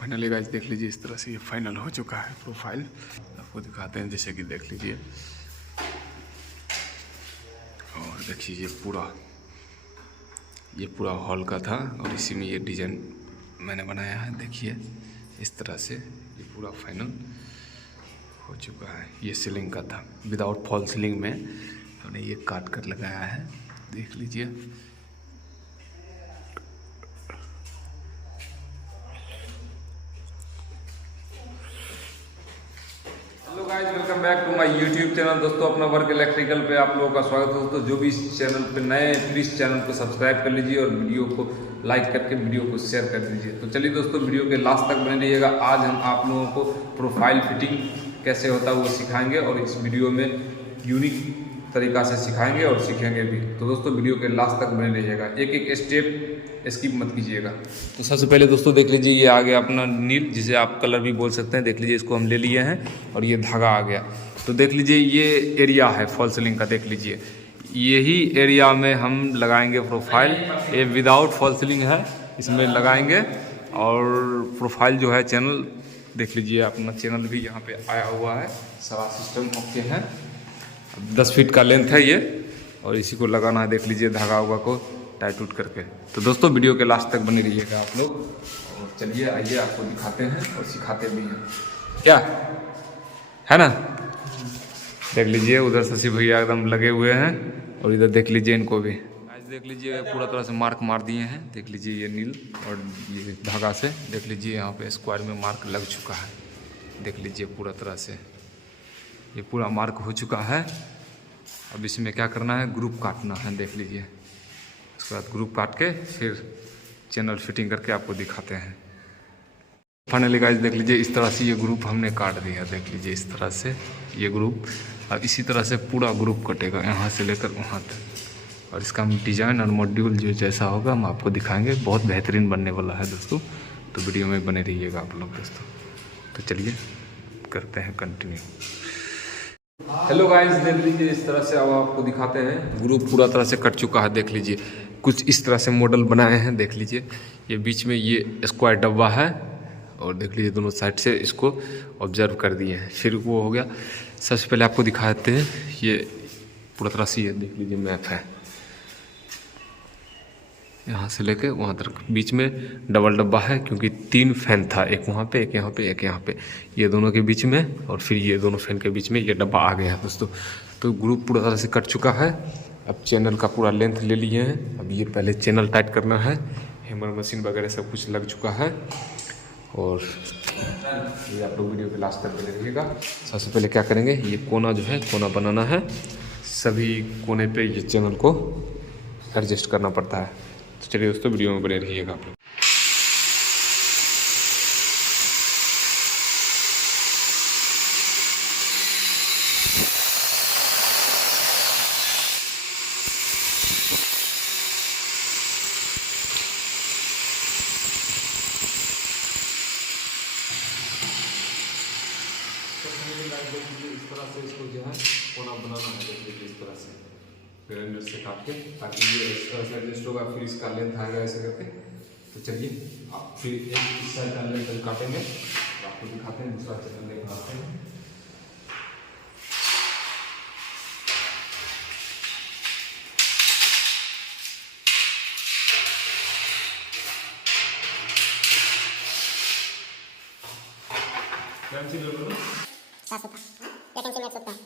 Finally guys देख लीजिए, इस तरह से ये फाइनल हो चुका है प्रोफाइल। आपको दिखाते हैं, जैसे कि देख लीजिए और देख लीजिए ये पूरा हॉल का था और इसी में ये डिज़ाइन मैंने बनाया है। देखिए इस तरह से ये पूरा फाइनल हो चुका है। ये सीलिंग का था, विदाउट फॉल सीलिंग में हमने ये काट कर लगाया है। देख लीजिए hello guys, welcome back to my YouTube channel. दोस्तों अपना वर्क इलेक्ट्रिकल पे आप लोगों का स्वागत है। दोस्तों जो भी इस चैनल पे नए हैं प्लीज़ चैनल को सब्सक्राइब कर लीजिए और वीडियो को लाइक करके वीडियो को शेयर कर दीजिए। तो चलिए दोस्तों वीडियो के लास्ट तक बने रहिएगा। आज हम आप लोगों को प्रोफाइल फिटिंग कैसे होता है वो सिखाएंगे और इस वीडियो में यूनिक तरीका से सिखाएंगे और सीखेंगे भी। तो दोस्तों वीडियो के लास्ट तक बने रहिएगा, एक एक स्टेप स्किप मत कीजिएगा। तो सबसे पहले दोस्तों देख लीजिए, ये आ गया अपना नील, जिसे आप कलर भी बोल सकते हैं। देख लीजिए इसको हम ले लिए हैं और ये धागा आ गया। तो देख लीजिए ये एरिया है फॉल सीलिंग का। देख लीजिए यही एरिया में हम लगाएंगे प्रोफाइल। ये विदाउट फॉल सीलिंग है, इसमें लगाएंगे और प्रोफाइल जो है चैनल देख लीजिए, अपना चैनल भी यहाँ पे आया हुआ है। सारा सिस्टम ओके है। 10 फीट का लेंथ है ये और इसी को लगाना है। देख लीजिए धागा हुआ को टाइट उट करके। तो दोस्तों वीडियो के लास्ट तक बनी रहिएगा आप लोग। और चलिए आइए आपको दिखाते हैं और सिखाते भी हैं, क्या है ना। देख लीजिए उधर शशि भैया एकदम लगे हुए हैं और इधर देख लीजिए इनको भी। आज देख लीजिए पूरा तरह से मार्क मार दिए हैं। देख लीजिए ये नील और ये धागा से देख लीजिए यहाँ पे स्क्वायर में मार्क लग चुका है। देख लीजिए पूरा तरह से ये पूरा मार्क हो चुका है। अब इसमें क्या करना है, ग्रुप काटना है। देख लीजिए उसके बाद ग्रुप काट के फिर चैनल फिटिंग करके आपको दिखाते हैं। फाइनली गाइस देख लीजिए इस तरह से ये ग्रुप हमने काट दिया। देख लीजिए इस तरह से ये ग्रुप, और इसी तरह से पूरा ग्रुप कटेगा यहाँ से लेकर वहाँ तक। और इसका हम डिज़ाइन और मॉड्यूल जो जैसा होगा हम आपको दिखाएंगे। बहुत बेहतरीन बनने वाला है दोस्तों, तो वीडियो में बने रहिएगा आप लोग दोस्तों। तो चलिए करते हैं कंटिन्यू। हेलो गाइस देख लीजिए इस तरह से अब आपको दिखाते हैं। ग्रुप पूरा तरह से कट चुका है। देख लीजिए कुछ इस तरह से मॉडल बनाए हैं। देख लीजिए ये बीच में ये स्क्वायर डब्बा है और देख लीजिए दोनों साइड से इसको ऑब्जर्व कर दिए हैं। फिर वो हो गया। सबसे पहले आपको दिखाते हैं ये पूरा तरह से ये देख लीजिए मैप है, यहाँ से लेके वहाँ तक बीच में डबल डब्बा है, क्योंकि 3 फैन था, एक वहाँ पे एक यहाँ पे एक यहाँ पे, ये दोनों के बीच में और फिर ये दोनों फैन के बीच में ये डब्बा आ गया है दोस्तों। तो ग्रुप पूरा तरह से कट चुका है। अब चैनल का पूरा लेंथ ले लिए हैं। अब ये पहले चैनल टाइट करना है। हैमर मशीन वगैरह सब कुछ लग चुका है और ये आप लोग वीडियो के लास्ट तक बने रहिएगा। सबसे पहले क्या करेंगे, ये कोना जो है कोना बनाना है। सभी कोने पे ये चैनल को एडजस्ट करना पड़ता है। तो चलिए दोस्तों वीडियो में बने रहिएगा आप लोग। इस तरह से इसको जो है कोना बनाना है। देखिए इस तरह से ग्राइंडर से काट के, ताकि ये इस तरह से एडजस्ट होगा। फिर इसका लेंथ आएगा ऐसे करके। तो चलिए आप फिर एक इस साइड का लेंथ काटेंगे, आपको दिखाते हैं। दूसरा चैनल लेकर आते हैं। कैंची ले लो, साफ सुथरा या कैंची में सकता है।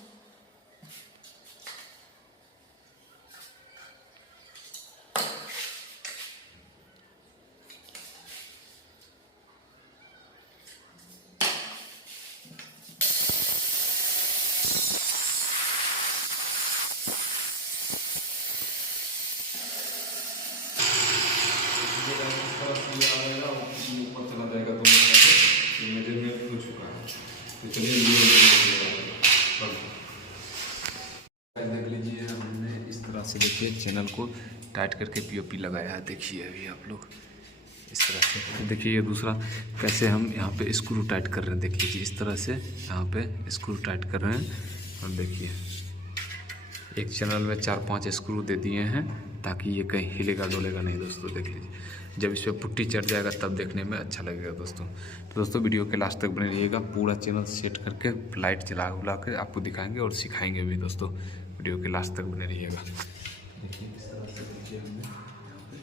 ऊपर चला जाएगा तो मेजरमेंट हो चुका है। तो चलिए देख लीजिए हमने इस तरह से देखिए चैनल को टाइट करके पीओपी लगाया है। देखिए अभी आप लोग इस तरह से देखिए। ये दूसरा कैसे हम यहाँ पे स्क्रू टाइट कर रहे हैं। देख लीजिए इस तरह से यहाँ पे स्क्रू टाइट कर रहे हैं और देखिए एक चैनल में 4-5 स्क्रू दे दिए हैं ताकि ये कहीं हिलेगा डोलेगा नहीं दोस्तों। देख लीजिए, जब इस पर पुट्टी चढ़ जाएगा तब देखने में अच्छा लगेगा दोस्तों। तो दोस्तों वीडियो के लास्ट तक बने रहिएगा, पूरा चैनल सेट करके लाइट चला उला के आपको दिखाएंगे और सिखाएंगे भी दोस्तों। वीडियो के लास्ट तक बने रहिएगा। देखिए इस तरह से देखिए हमने यहाँ पे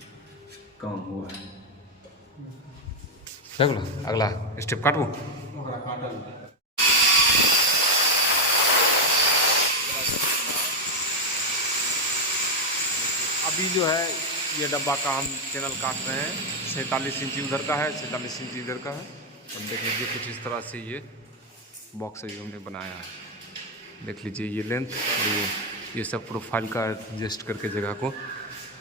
काम हुआ है। क्या बोला, अगला स्टेप काटू। अभी जो है ये डब्बा का हम चैनल काट रहे हैं। 47 इंची उधर का है, 47 इंची इधर का है। और देख लीजिए कुछ इस तरह से ये बॉक्स है हमने बनाया है। देख लीजिए ये लेंथ और ये सब प्रोफाइल का एडजस्ट करके जगह को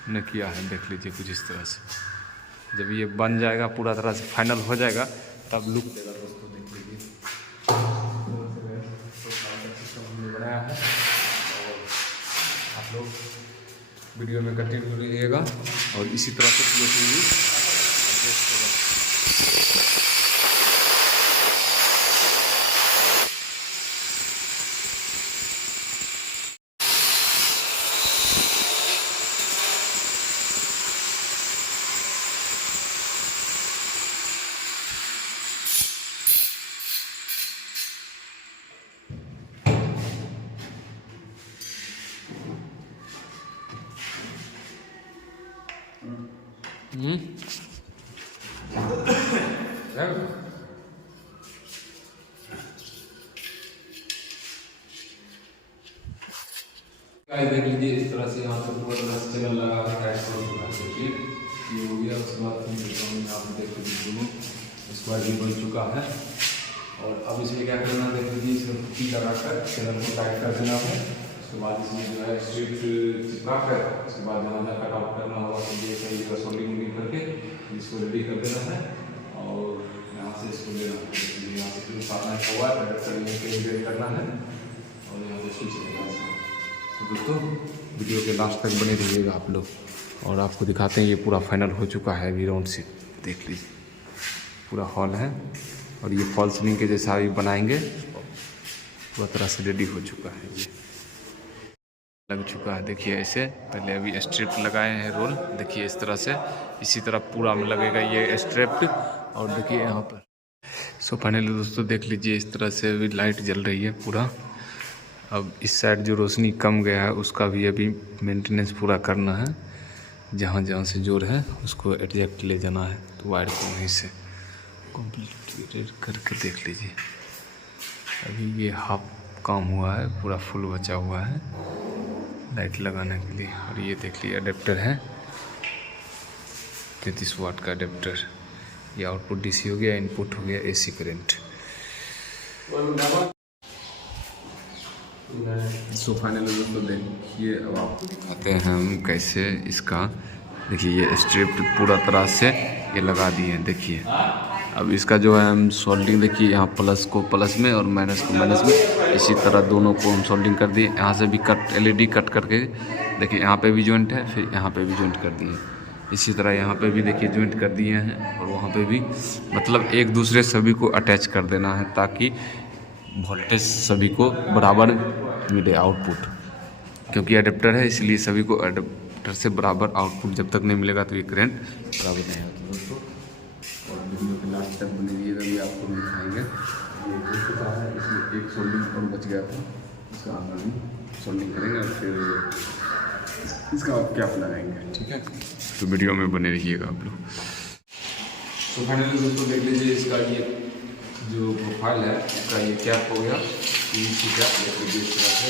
न किया है। देख लीजिए कुछ इस तरह से जब ये बन जाएगा पूरा तरह से फाइनल हो जाएगा तब लुक देगा दोस्तों। देख लीजिए प्रोफाइल का सिस्टम हमने बनाया है और आप लोग वीडियो में कंटिन्यू रहिएगा और इसी तरह से भी एडजस्ट होगा। देख लीजिए इस तरह से यहाँ पे पूरा तरह से चैनल लगा के टाइट कर चुका है। देखिए ये हो गया। उसके बाद यहाँ पे देख लीजिए दोनों स्क्वायर भी बन चुका है। और अब इसमें क्या करना है, देख लीजिए इसमें पुट्टी लगा कर चैनल को टाइट कर देना है। उसके बाद इसमें जो है स्ट्रिप चिपका कर उसके बाद जहाँ जहाँ कट आउट करना होगा तो ये सही का सोल्डिंग वोल्डिंग करके इसको रेडी कर देना है। और यहाँ से इसको लेना है, यहाँ से फिर साधना हुआ है करना है और यहाँ से स्विच करना है। तो दोस्तों वीडियो के लास्ट तक बने रहिएगा आप लोग और आपको दिखाते हैं ये पूरा फाइनल हो चुका है। अभी राउंड से देख लीजिए पूरा हॉल है और ये फॉल सीलिंग के जैसा अभी बनाएंगे। पूरा तरह से रेडी हो चुका है, ये लग चुका है। देखिए ऐसे पहले अभी स्ट्रिप लगाए हैं रोल। देखिए इस तरह से इसी तरह पूरा में लगेगा ये स्ट्रिप। और देखिए यहाँ पर सो फाइनली दोस्तों देख लीजिए इस तरह से अभी लाइट जल रही है पूरा। अब इस साइड जो रोशनी कम गया है उसका भी अभी मेंटेनेंस पूरा करना है। जहाँ जहाँ से जोड़ है उसको एडजस्ट ले जाना है तो वायर को वहीं से कंप्लीट करके देख लीजिए। अभी ये हाफ काम हुआ है, पूरा फुल बचा हुआ है लाइट लगाने के लिए। और ये देख लीजिए अडेप्टर है 33 वाट का अडेप्टर। ये आउटपुट डीसी हो गया, इनपुट हो गया एसी करंट। सो फाइनली दोस्तों देखिए अब आपको दिखाते हैं हम कैसे इसका। देखिए ये स्ट्रिप पूरा तरह से ये लगा दिए हैं। देखिए अब इसका जो है हम सोल्डिंग देखिए यहाँ प्लस को प्लस में और माइनस को माइनस में इसी तरह दोनों को हम सोल्डिंग कर दिए। यहाँ से भी कट एलईडी कट करके देखिए यहाँ पे भी जॉइंट है, फिर यहाँ पे भी जॉइंट कर दिए। इसी तरह यहाँ पे भी देखिए जॉइंट कर दिए हैं और वहाँ पे भी, मतलब एक दूसरे सभी को अटैच कर देना है ताकि वोल्टेज सभी को बराबर मिले आउटपुट। क्योंकि अडेप्टर है इसलिए सभी को अडेप्टर से बराबर आउटपुट जब तक नहीं मिलेगा तो ये करंट बराबर नहीं होता दोस्तों। और वीडियो के लास्ट तक बने रहिएगा, भी आपको दिखाएंगे। ये हो चुका है, इसमें एक सोल्डिंग और बच गया था, इसका अंदर भी सोल्डिंग करेंगे और फिर इसका कैप लगाएंगे। ठीक है, तो वीडियो में बने रहिएगा आप लोग। तो फाइनली दोस्तों देख लीजिए इसका ये जो प्रोफाइल है इसका ये कैप हो गया। नीचे कैप देखो इस तरह से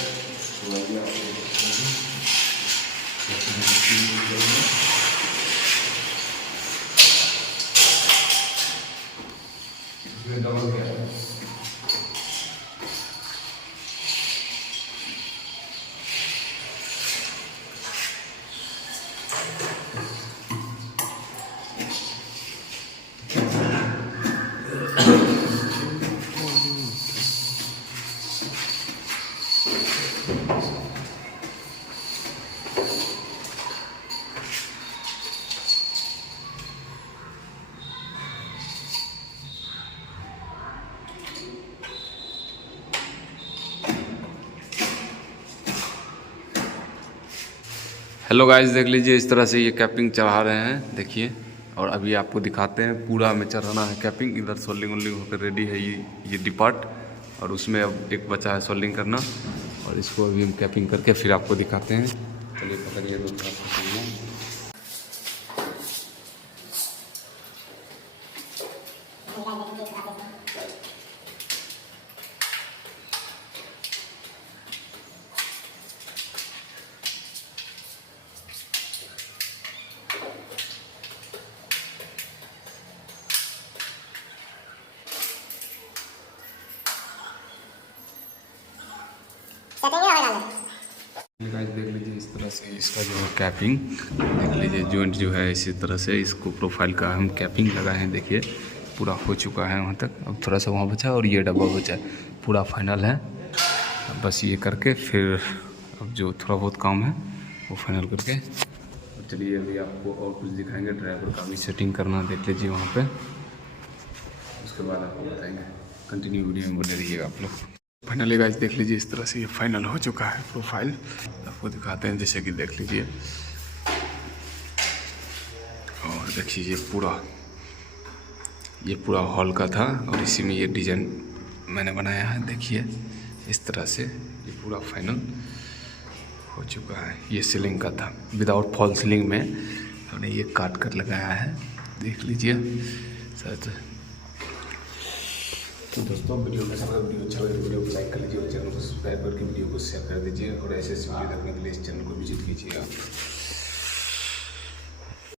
हो गया। इसमें डबल कैप है। हेलो गाइस, देख लीजिए इस तरह से ये कैपिंग चढ़ा रहे हैं, देखिए। और अभी आपको दिखाते हैं पूरा में चढ़ाना है कैपिंग। इधर सोल्डिंग वोल्डिंग होकर रेडी है ये डिपार्ट, और उसमें अब एक बचा है सोल्डिंग करना, और इसको अभी हम कैपिंग करके फिर आपको दिखाते हैं। चलिए पकड़िए दोस्तों, गाइस देख लीजिए इस तरह से इसका जो है कैपिंग, देख लीजिए जॉइंट जो है इसी तरह से इसको प्रोफाइल का हम कैपिंग लगाए हैं। देखिए पूरा हो चुका है वहाँ तक, अब थोड़ा सा वहाँ बचा है और ये डब्बा बचा है, पूरा फाइनल है। अब बस ये करके फिर अब जो थोड़ा बहुत काम है वो फाइनल करके चलिए अभी आपको और कुछ दिखाएंगे। ड्राइवर का भी सेटिंग करना देख लीजिए वहाँ पे, उसके बाद आपको बताएंगे। कंटिन्यू वीडियो में बने रहिएगा आप लोग। फाइनली गाइस देख लीजिए इस तरह से ये फाइनल हो चुका है प्रोफाइल, आपको दिखाते हैं। जैसे कि देख लीजिए, और देखिए ये पूरा हॉल का था, और इसी में ये डिज़ाइन मैंने बनाया है। देखिए इस तरह से ये पूरा फाइनल हो चुका है। ये सीलिंग का था, विदाउट फॉल सीलिंग में हमने ये काट कर लगाया है, देख लीजिए सर। तो दोस्तों वीडियो अच्छा लगे तो वीडियो को लाइक कर लीजिए और चैनल को सब्सक्राइब करके वीडियो को शेयर कर दीजिए, और ऐसे वीडियो देखने के लिए इस चैनल को विजिट कीजिएगा।